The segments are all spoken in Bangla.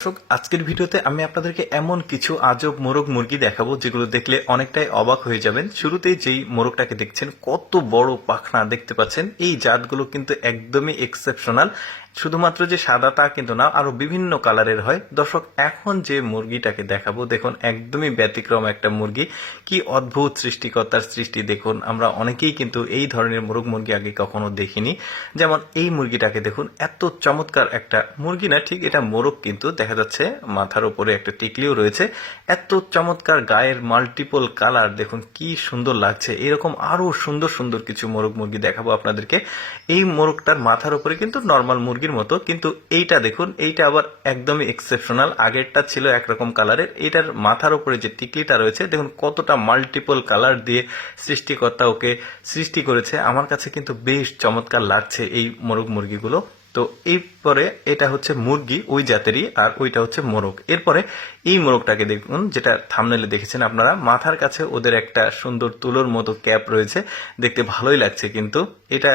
দর্শক, আজকের ভিডিওতে আমি আপনাদেরকে এমন কিছু আজব মোরগ মুরগি দেখাবো যেগুলো দেখলে অনেকটাই অবাক হয়ে যাবেন। শুরুতেই যেই মোরগটাকে দেখছেন, কত বড় পাখনা দেখতে পাচ্ছেন। এই জাতগুলো কিন্তু একদমই এক্সেপশনাল। শুধুমাত্র যে সাদা তা কিন্তু না, আরো বিভিন্ন কালারের হয়। দর্শক, এখন যে মুরগিটাকে দেখাবো দেখুন, একদমই ব্যতিক্রম একটা মুরগি। কি অদ্ভুত সৃষ্টিকর্তার সৃষ্টি দেখুন। আমরা অনেকেই কিন্তু এই ধরনের মোরগ মুরগি আগে কখনো দেখিনি। যেমন এই মুরগিটাকে দেখুন, এত চমৎকার একটা মুরগি না, ঠিক এটা মোরগ কিন্তু দেখা যাচ্ছে মাথার উপরে একটা টিকলিও রয়েছে। এত চমৎকার গায়ের মাল্টিপল কালার দেখুন, কি সুন্দর লাগছে। এরকম আরো সুন্দর সুন্দর কিছু মোরগ মুরগি দেখাবো আপনাদেরকে। এই মোরগটার মাথার উপরে কিন্তু নর্মাল মুরগির মতো, কিন্তু এইটা দেখুন, এইটা আবার একদমই এক্সেপশনাল। আগেরটা ছিল একরকম কালারের, এইটার মাথার উপরে যে টিকলিটা রয়েছে দেখুন কতটা মাল্টিপল কালার দিয়ে সৃষ্টিকর্তা ওকে সৃষ্টি করেছে। আমার কাছে কিন্তু বেশ চমৎকার লাগছে এই মোরগ মুরগিগুলো। তো এরপরে এটা হচ্ছে মুরগি ওই জাতেরই, আর ওইটা হচ্ছে মোরগ। এরপরে এই মোরগটাকে দেখুন, যেটা থাম্বনেলে দেখেছেন আপনারা, মাথার কাছে ওদের একটা সুন্দর তুলোর মতো ক্যাপ রয়েছে, দেখতে ভালোই লাগছে। কিন্তু এটা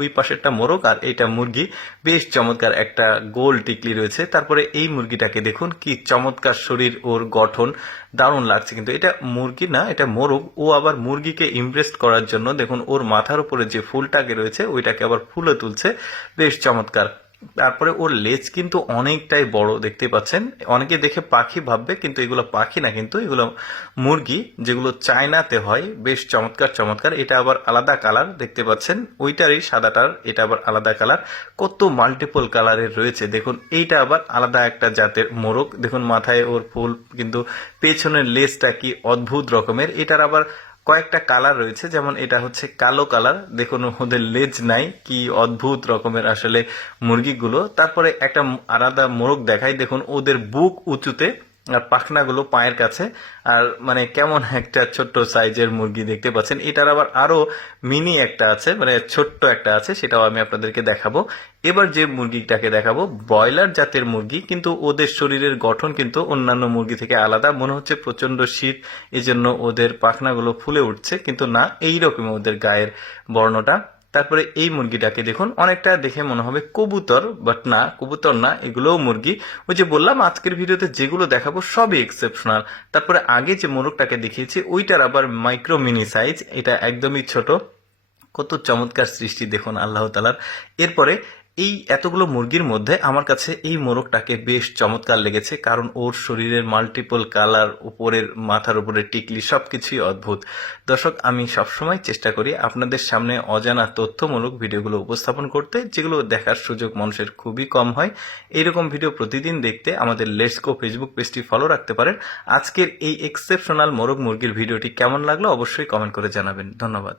ওই পাশেরটা মোরগ আর এটা মুরগি। বেশ চমৎকার একটা গোল টিকলি রয়েছে। তারপরে এই মুরগিটাকে দেখুন, কি চমৎকার শরীর, ওর গঠন দারুণ লাগছে। কিন্তু এটা মুরগি না, এটা মোরগ। ও আবার মুরগিকে ইমপ্রেস করার জন্য দেখুন ওর মাথার উপরে যে ফুলটাকে রয়েছে ওইটাকে আবার ফুলে তুলছে, বেশ চমৎকার। তারপরে ওর লেজ কিন্তু অনেকটাই বড়, দেখতে পাচ্ছেন। অনেকে দেখে পাখি ভাববে, কিন্তু এগুলো পাখি না, কিন্তু এগুলো মুরগি, যেগুলো চায়নাতে হয়। বেশ চমৎকার চমৎকার। এটা আবার আলাদা কালার দেখতে পাচ্ছেন, ওইটারই সাদাটার এটা আবার আলাদা কালার। কত মাল্টিপল কালারের রয়েছে দেখুন। এইটা আবার আলাদা একটা জাতের মোরগ দেখুন, মাথায় ওর ফুল, কিন্তু পেছনের লেজটা কি অদ্ভুত রকমের। এটার আবার কয়েকটা কালার রয়েছে, যেমন এটা হচ্ছে কালো কালার। দেখুন ওদের লেজ নাই, কি অদ্ভুত রকমের আসলে মুরগিগুলো। তারপরে একটা আলাদা মোরগ দেখাই, দেখুন ওদের বুক উঁচুতে আর পাখনাগুলো পায়ের কাছে। আর মানে কেমন একটা ছোট্ট সাইজের মুরগি দেখতে পাচ্ছেন। এটার আবার আরো মিনি একটা আছে, মানে ছোট্ট একটা আছে, সেটাও আমি আপনাদেরকে দেখাবো। এবার যে মুরগিটাকে দেখাবো, ব্রয়লার জাতের মুরগি, কিন্তু ওদের শরীরের গঠন কিন্তু অন্যান্য মুরগি থেকে আলাদা। মনে হচ্ছে প্রচন্ড শীত, এজন্য ওদের পাখনাগুলো ফুলে উঠছে, কিন্তু না, এইরকম ওদের গায়ের বর্ণটা। তারপরে এই মুরগিটাকে দেখুন, অনেকটা দেখে মনে হবে কবুতর, বাট না, কবুতর না, এগুলোও মুরগি। ওই যে বললাম আজকের ভিডিওতে যেগুলো দেখাবো সবই এক্সেপশনাল। তারপরে আগে যে মোরগটাকে দেখিয়েছি ওইটার আবার মাইক্রো মিনি সাইজ, এটা একদমই ছোট। কত চমৎকার সৃষ্টি দেখুন আল্লাহ তাআলার। এরপরে এই এতগুলো মুরগির মধ্যে আমার কাছে এই মোরগটাকে বেশ চমৎকার লেগেছে, কারণ ওর শরীরের মাল্টিপল কালার, উপরের মাথার উপরে টিকলি, সবকিছুই অদ্ভুত। দর্শক, আমি সবসময় চেষ্টা করি আপনাদের সামনে অজানা তথ্যমূলক ভিডিওগুলো উপস্থাপন করতে, যেগুলো দেখার সুযোগ মানুষের খুবই কম হয়। এইরকম ভিডিও প্রতিদিন দেখতে আমাদের লেটস গো ফেসবুক পেজটি ফলো রাখতে পারেন। আজকের এই এক্সেপশনাল মোরগ মুরগির ভিডিওটি কেমন লাগলো অবশ্যই কমেন্ট করে জানাবেন। ধন্যবাদ।